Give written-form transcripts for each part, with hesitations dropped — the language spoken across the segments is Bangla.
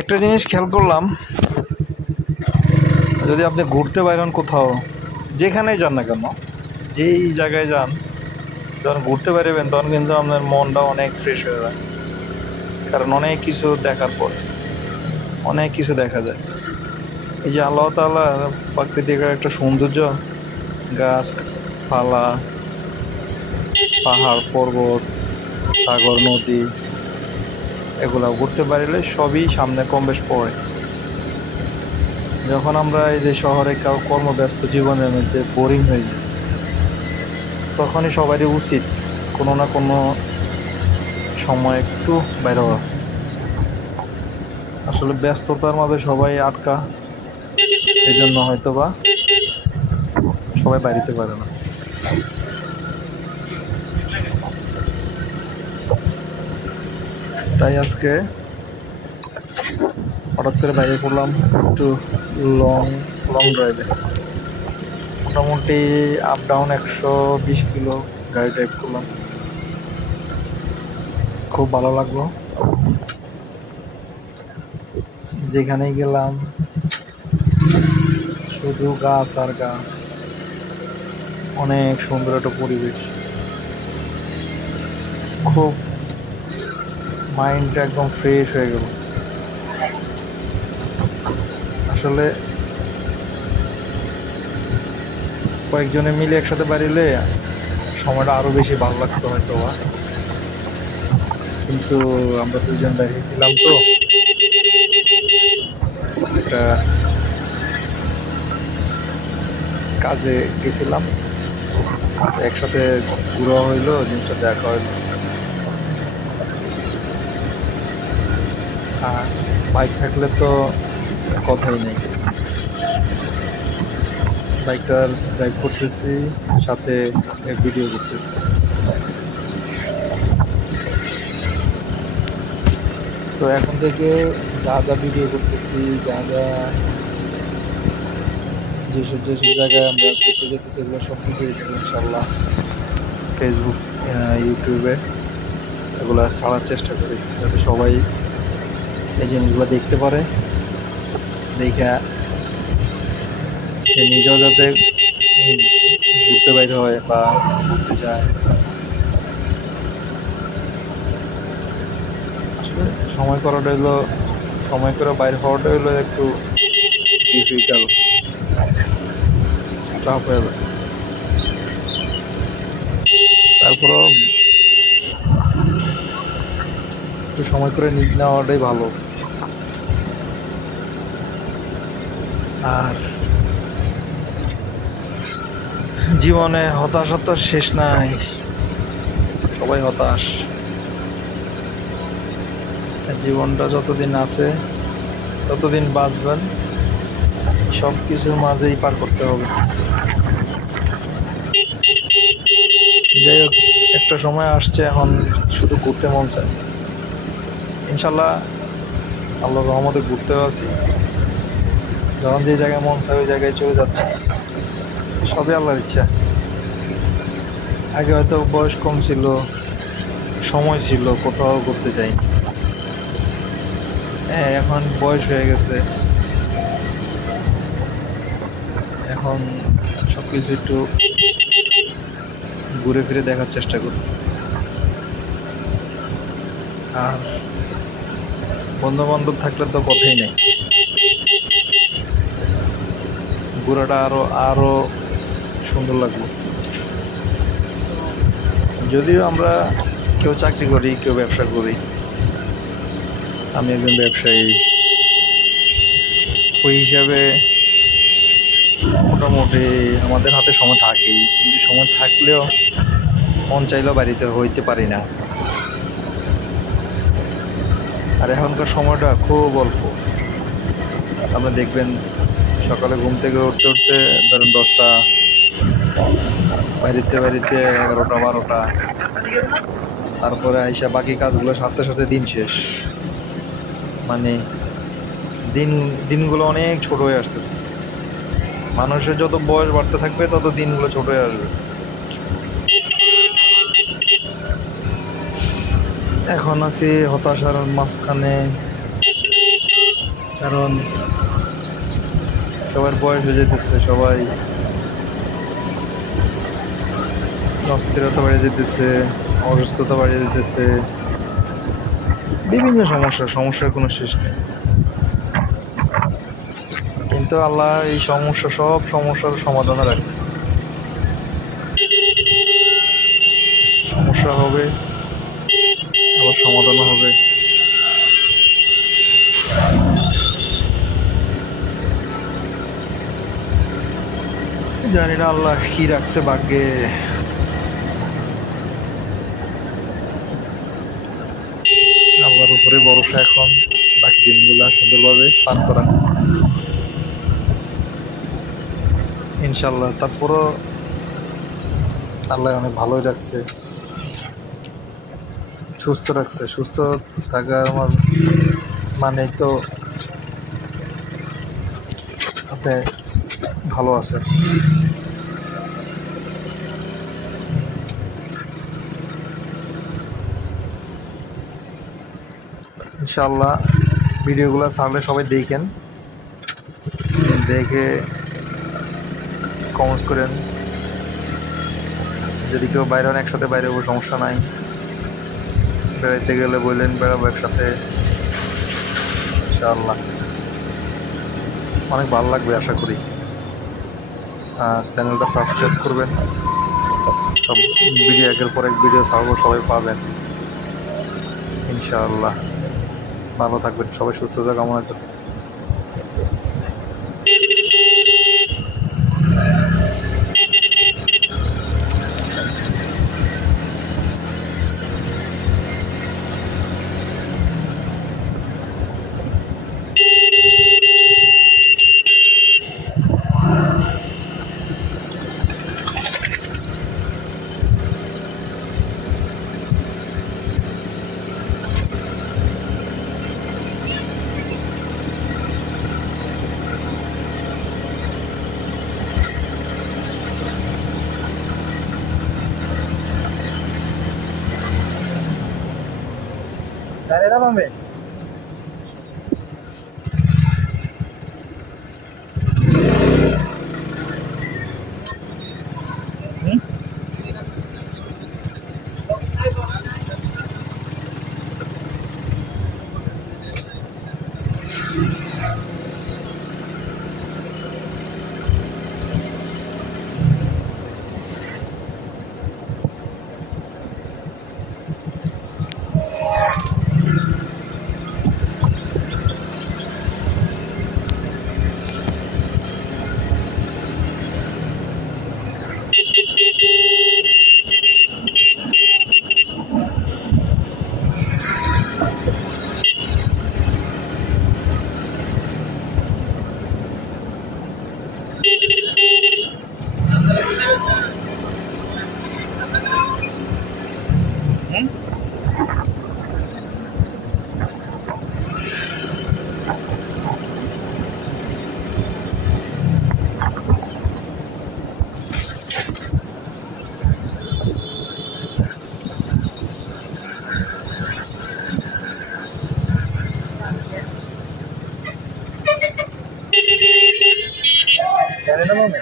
একটা জিনিস খেয়াল করলাম, যদি আপনি ঘুরতে বাইরেন কোথাও, যেখানেই যান না কেন, যেই জায়গায় যান, যখন ঘুরতে বেরোবেন তখন কিন্তু আপনার মনটা অনেক ফ্রেশ হয়ে যায়। কারণ অনেক কিছু দেখার পর অনেক কিছু দেখা যায়। এই যে আল্লাহ তাআলার প্রাকৃতিক একটা সৌন্দর্য, গাছপালা, পাহাড় পর্বত, সাগর নদী, এগুলা ঘুরতে পারলে সবই সামনে কম বেশ পড়ে। যখন আমরা এই যে শহরে কর্মব্যস্ত জীবনের মধ্যে বোরিং হয়ে যাই, তখনই সবারই উচিত কোনো না কোনো সময় একটু বাইরে হওয়া। আসলে ব্যস্ততার মাঝে সবাই আটকা, এই জন্য হয়তো বা সবাই বাড়িতে পারে না। তাই আজকে হঠাৎ করে বাইরে পড়লাম একটু লং লং ড্রাইভে। মোটামুটি আপ ডাউন 120 কিলো গাড়ি ড্রাইভ করলাম। খুব ভালো লাগলো। যেখানেই গেলাম শুধু গাছ আর গাছ, অনেক সুন্দর একটা পরিবেশ। খুব মাইন্ডটা একদম ফ্রেশ হয়ে গেল। আসলে কয়েকজনে মিলে একসাথে বাড়িলে সময়টা আরো বেশি ভালো লাগতো হয়তো বা, কিন্তু আমরা দুজন বেরিয়েছিলাম তো একটা কাজে গেছিলাম, একসাথে ঘুরা হইলো, জিনিসটা দেখা হইলো। আর বাইক থাকলে তো কথাই নেই। বাইকটা ড্রাইভ করতেছি, সাথে ভিডিও করতেছি। তো এখন থেকে যা যা ভিডিও করতেছি, যা যা যেসব যেসব জায়গায় আমরা ঘুরতে যেতেছি, এগুলো সব ভিডিও দেবো ইনশাল্লাহ ফেসবুক, ইউটিউবে। এগুলো ছাড়ার চেষ্টা করি যাতে সবাই এই জিনিসগুলো দেখতে পারে, দেখা সে নিজেও যাতে ঘুরতে বাইরে হয় বা ঘুরতে যায়। আসলে সময় করে বাইরে হওয়াটা হইলো একটু ডিফিকাল্ট, চাপ হয়ে যায়। তারপরও একটু সময় করে নেওয়াটাই ভালো। আর জীবনে হতাশার শেষ নাই, সবাই হতাশ। জীবনটা যতদিন আছে ততদিন বাঁচবেন, সব কিছুর মাঝেই পার করতে হবে। যাই হোক, একটা সময় আসছে এখন শুধু ঘুরতে মন চায়। ইনশাল্লাহ আল্লাহর রহমতে ঘুরতেও আছি, যখন যে জায়গায় মন চায় ওই জায়গায় চলে যাচ্ছে, সবই আল্লাহর ইচ্ছা। আগে হয়তো বয়স কম ছিল, সময় ছিল, কোথাও ঘুরতে যাইনি। হ্যাঁ, এখন বয়স হয়ে গেছে, এখন সবকিছু একটু ঘুরে ফিরে দেখার চেষ্টা করি। আর বন্ধু বান্ধব থাকলে তো কথাই নেই, ঘোরাটা আরো সুন্দর লাগলো। যদিও আমরা কেউ চাকরি করি, কেউ ব্যবসা করি, আমি একজন ব্যবসায়ী, ওই হিসাবে মোটামুটি আমাদের হাতে সময় থাকেই, কিন্তু সময় থাকলেও মন চাইলেও বাড়িতে হইতে পারি না। আর এখনকার সময়টা খুব অল্প। আপনি দেখবেন সকালে ঘুম থেকে উঠতে উঠতে ধরেন 10টা, বাড়িতে 11টা 12টা, তারপরে আইসা বাকি কাজগুলো সাথে সাথে দিন শেষ। মানে দিনগুলো অনেক ছোট হয়ে আসতেছে। মানুষের যত বয়স বাড়তে থাকবে তত দিনগুলো ছোট হয়ে আসবে। এখন আছি হতাশার মাঝখানে, কারণ সবার বয়স হয়ে যেতেছে, সবাই অস্থিরতা বেড়ে যেতেছে, অসুস্থতা বেড়ে যেতেছে, বিভিন্ন সমস্যার কোনো শেষ নেই। কিন্তু আল্লাহ এই সব সমস্যার সমাধান রাখছে। সমস্যা হবে, আবার সমাধানও হবে। জানি না আল্লাহ কি রাখছে ভাগ্যে। আল্লাহর উপরে ভরসা, এখন বাকি দিনগুলা সুন্দরভাবে পার করা ইনশাল্লাহ। তারপরও আল্লাহ অনেক ভালোই রাখছে, সুস্থ রাখছে। সুস্থ থাকার আমার মানে তো আপনি ভালো আছেন। ইনশাল্লাহ ভিডিওগুলো ছাড়লে সবাই দেখেন, দেখে কমেন্টস করেন। যদি কেউ বাইরে হন একসাথে বাইরে হবো, সমস্যা নাই। বেড়াইতে গেলে বললেন বেড়াবো একসাথে, ইনশাআল্লাহ অনেক ভালো লাগবে আশা করি। আর চ্যানেলটা সাবস্ক্রাইব করবেন, সব ভিডিও একের পর এক ভিডিও ছাড়বো, সবাই পাবেন ইনশাআল্লাহ। ভালো থাকবেন সবাই, সুস্থতা কামনা করি। Dale, mami. Dale, mami.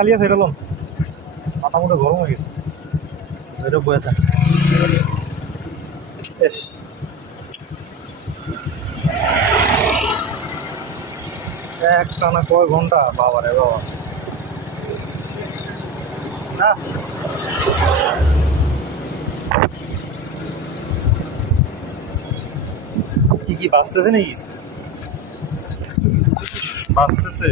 খালি আছে এটা লোন মাথার মধ্যে গরম হয়ে গেছে এটা বয়ে থাকে একটানা কয় ঘন্টা বাবা রে বাবা না কি বাঁচতেছে নাকি বাঁচতেছে